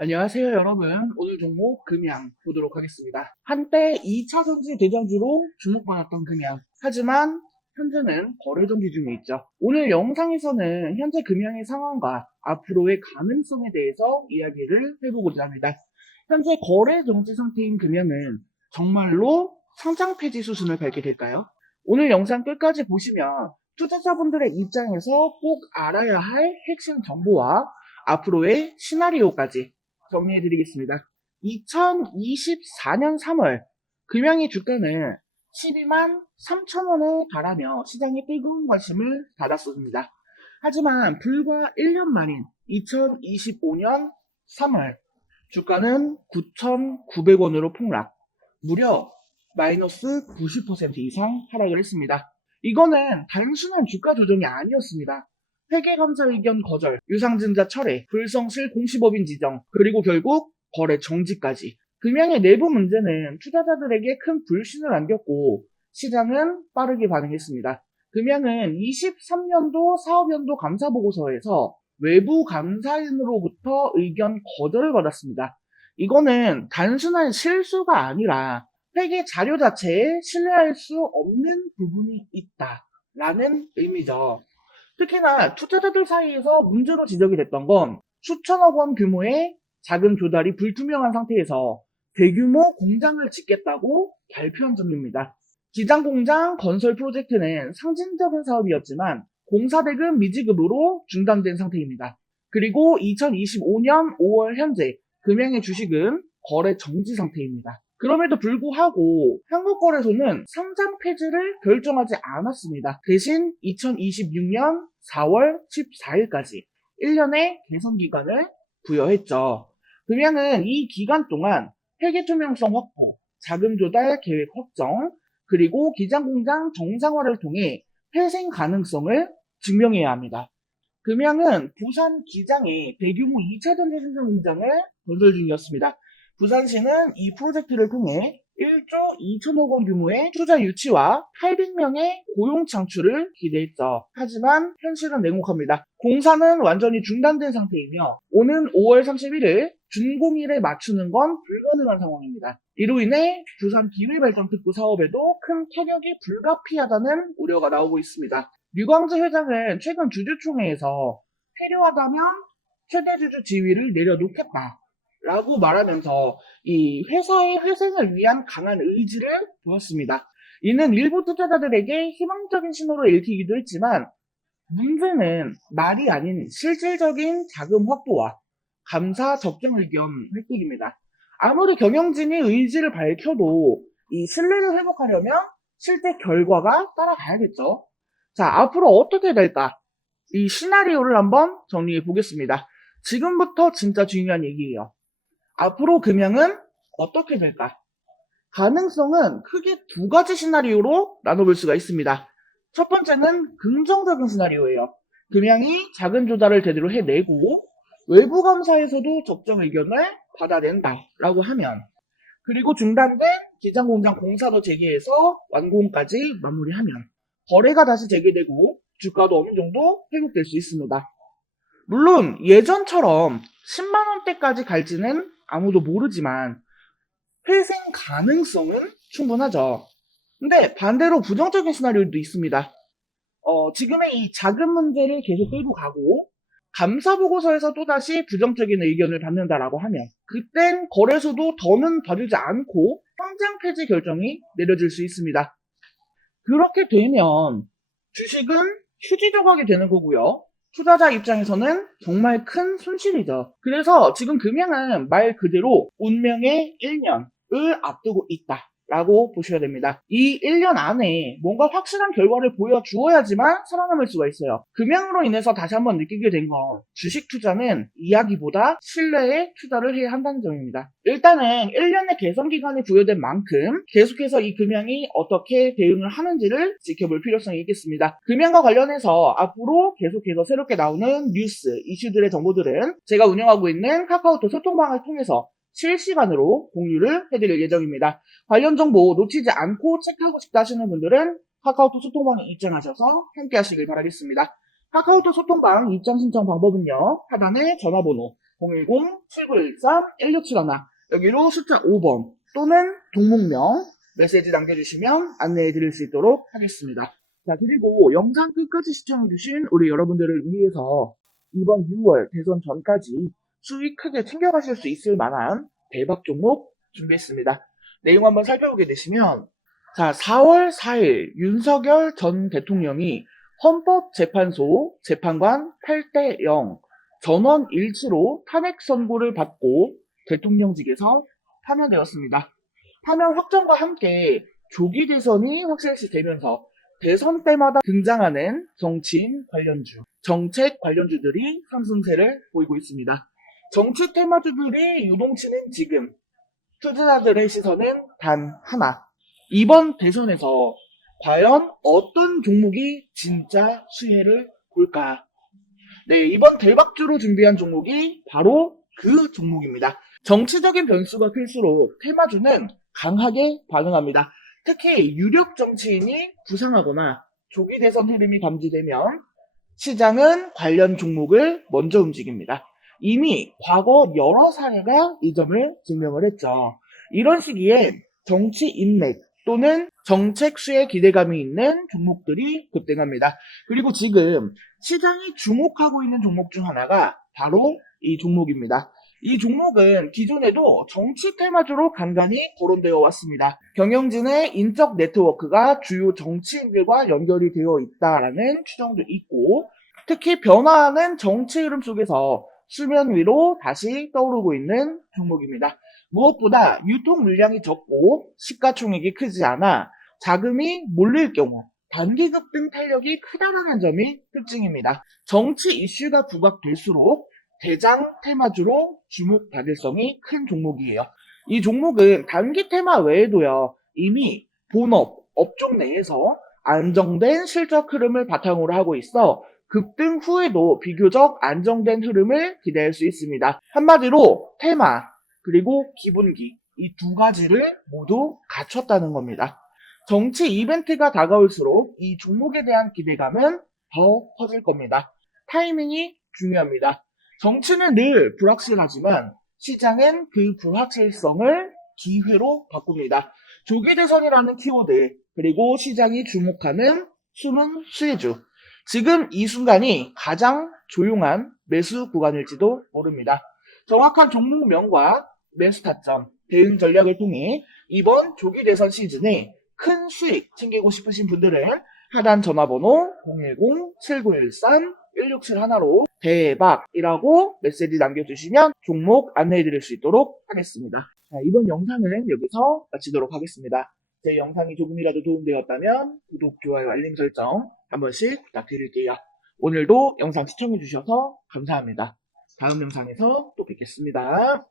안녕하세요, 여러분. 오늘 종목 금양 보도록 하겠습니다. 한때 2차 전지 대장주로 주목받았던 금양. 하지만 현재는 거래 정지 중에 있죠. 오늘 영상에서는 현재 금양의 상황과 앞으로의 가능성에 대해서 이야기를 해보고자 합니다. 현재 거래 정지 상태인 금양은 정말로 상장 폐지 수순을 밟게 될까요? 오늘 영상 끝까지 보시면 투자자분들의 입장에서 꼭 알아야 할 핵심 정보와 앞으로의 시나리오까지 정리해드리겠습니다. 2024년 3월 금양의 주가는 12만 3천원에 달하며 시장의 뜨거운 관심을 받았습니다. 하지만 불과 1년 만인 2025년 3월 주가는 9,900원으로 폭락, 무려 마이너스 90% 이상 하락을 했습니다. 이거는 단순한 주가 조정이 아니었습니다. 회계감사 의견 거절, 유상증자 철회, 불성실 공시법인 지정, 그리고 결국 거래 정지까지. 금양의 내부 문제는 투자자들에게 큰 불신을 안겼고 시장은 빠르게 반응했습니다. 금양은 23년도 사업연도 감사보고서에서 외부 감사인으로부터 의견 거절을 받았습니다. 이거는 단순한 실수가 아니라 회계 자료 자체에 신뢰할 수 없는 부분이 있다라는 의미죠. 특히나 투자자들 사이에서 문제로 지적이 됐던 건 수천억 원 규모의 자금 조달이 불투명한 상태에서 대규모 공장을 짓겠다고 발표한 점입니다. 기장공장 건설 프로젝트는 상징적인 사업이었지만 공사대금 미지급으로 중단된 상태입니다. 그리고 2025년 5월 현재 금양의 주식은 거래 정지 상태입니다. 그럼에도 불구하고 한국거래소는 상장 폐지를 결정하지 않았습니다. 대신 2026년 4월 14일까지 1년의 개선 기간을 부여했죠. 금양은 이 기간 동안 회계 투명성 확보, 자금 조달 계획 확정, 그리고 기장공장 정상화를 통해 회생 가능성을 증명해야 합니다. 금양은 부산 기장에 대규모 2차 전지 생산 공장을 건설 중이었습니다. 부산시는 이 프로젝트를 통해 1조 2천억 원 규모의 투자 유치와 800명의 고용 창출을 기대했죠. 하지만 현실은 냉혹합니다. 공사는 완전히 중단된 상태이며 오는 5월 31일 준공일에 맞추는 건 불가능한 상황입니다. 이로 인해 부산 기회발전특구 사업에도 큰 타격이 불가피하다는 우려가 나오고 있습니다. 류광재 회장은 최근 주주총회에서 필요하다면 최대 주주 지위를 내려놓겠다 라고 말하면서 이 회사의 회생을 위한 강한 의지를 보였습니다. 이는 일부 투자자들에게 희망적인 신호로 읽히기도 했지만 문제는 말이 아닌 실질적인 자금 확보와 감사 적정 의견 획득입니다. 아무리 경영진이 의지를 밝혀도 이 신뢰를 회복하려면 실제 결과가 따라가야겠죠. 자, 앞으로 어떻게 될까? 이 시나리오를 한번 정리해 보겠습니다. 지금부터 진짜 중요한 얘기예요. 앞으로 금양은 어떻게 될까? 가능성은 크게 두 가지 시나리오로 나눠볼 수가 있습니다. 첫 번째는 긍정적인 시나리오예요. 금양이 자금 조달을 제대로 해내고 외부 감사에서도 적정 의견을 받아낸다라고 하면, 그리고 중단된 기장공장 공사도 재개해서 완공까지 마무리하면 거래가 다시 재개되고 주가도 어느 정도 회복될 수 있습니다. 물론 예전처럼 10만 원대까지 갈지는 아무도 모르지만 회생 가능성은 충분하죠. 근데 반대로 부정적인 시나리오도 있습니다. 지금의 이 자금 문제를 계속 끌고 가고 감사 보고서에서 또다시 부정적인 의견을 받는다라고 하면 그땐 거래소도 더는 봐주지 않고 상장 폐지 결정이 내려질 수 있습니다. 그렇게 되면 주식은 휴지 조각이 되는 거고요. 투자자 입장에서는 정말 큰 손실이죠. 그래서 지금 금양은 말 그대로 운명의 1년을 앞두고 있다라고 보셔야 됩니다. 이 1년 안에 뭔가 확실한 결과를 보여주어야지만 살아남을 수가 있어요. 금양으로 인해서 다시 한번 느끼게 된 건 주식 투자는 이야기보다 신뢰에 투자를 해야 한다는 점입니다. 일단은 1년의 개선 기간이 부여된 만큼 계속해서 이 금양이 어떻게 대응을 하는지를 지켜볼 필요성이 있겠습니다. 금양과 관련해서 앞으로 계속해서 새롭게 나오는 뉴스, 이슈들의 정보들은 제가 운영하고 있는 카카오톡 소통방을 통해서 실시간으로 공유를 해드릴 예정입니다. 관련 정보 놓치지 않고 체크하고 싶다 하시는 분들은 카카오톡 소통방에 입장하셔서 함께 하시길 바라겠습니다. 카카오톡 소통방 입장 신청 방법은요, 하단에 전화번호 010-7913-1671 여기로 숫자 5번 또는 종목명 메시지 남겨주시면 안내해 드릴 수 있도록 하겠습니다. 자, 그리고 영상 끝까지 시청해주신 우리 여러분들을 위해서 이번 6월 대선 전까지 수익 크게 챙겨가실 수 있을 만한 대박 종목 준비했습니다. 내용 한번 살펴보게 되시면, 자, 4월 4일 윤석열 전 대통령이 헌법재판소 재판관 8대0 전원 일치로 탄핵 선고를 받고 대통령직에서 파면되었습니다. 파면 확정과 함께 조기 대선이 확실시 되면서 대선 때마다 등장하는 정치인 관련주, 정책 관련주들이 상승세를 보이고 있습니다. 정치 테마주들이 유동치는 지금 투자자들의 시선은 단 하나. 이번 대선에서 과연 어떤 종목이 진짜 수혜를 볼까? 네, 이번 대박주로 준비한 종목이 바로 그 종목입니다. 정치적인 변수가 클수록 테마주는 강하게 반응합니다. 특히 유력 정치인이 부상하거나 조기 대선 흐름이 감지되면 시장은 관련 종목을 먼저 움직입니다. 이미 과거 여러 사례가 이 점을 증명을 했죠. 이런 시기에 정치 인맥 또는 정책 수혜 기대감이 있는 종목들이 급등합니다. 그리고 지금 시장이 주목하고 있는 종목 중 하나가 바로 이 종목입니다. 이 종목은 기존에도 정치 테마주로 간간히 거론되어 왔습니다. 경영진의 인적 네트워크가 주요 정치인들과 연결이 되어 있다라는 추정도 있고, 특히 변화하는 정치 흐름 속에서 수면 위로 다시 떠오르고 있는 종목입니다. 무엇보다 유통 물량이 적고 시가총액이 크지 않아 자금이 몰릴 경우 단기 급등 탄력이 크다라는 점이 특징입니다. 정치 이슈가 부각될수록 대장 테마주로 주목 가능성이 큰 종목이에요. 이 종목은 단기 테마 외에도요, 이미 본업, 업종 내에서 안정된 실적 흐름을 바탕으로 하고 있어 급등 후에도 비교적 안정된 흐름을 기대할 수 있습니다. 한마디로 테마 그리고 기본기 이 두 가지를 모두 갖췄다는 겁니다. 정치 이벤트가 다가올수록 이 종목에 대한 기대감은 더 커질 겁니다. 타이밍이 중요합니다. 정치는 늘 불확실하지만 시장은 그 불확실성을 기회로 바꿉니다. 조기 대선이라는 키워드 그리고 시장이 주목하는 숨은 수혜주. 지금 이 순간이 가장 조용한 매수 구간일지도 모릅니다. 정확한 종목명과 매수 타점, 대응 전략을 통해 이번 조기 대선 시즌에 큰 수익 챙기고 싶으신 분들은 하단 전화번호 010-7913-1671로 대박이라고 메시지 남겨주시면 종목 안내해드릴 수 있도록 하겠습니다. 자, 이번 영상은 여기서 마치도록 하겠습니다. 제 영상이 조금이라도 도움되었다면 구독, 좋아요, 알림 설정 한 번씩 부탁드릴게요. 오늘도 영상 시청해주셔서 감사합니다. 다음 영상에서 또 뵙겠습니다.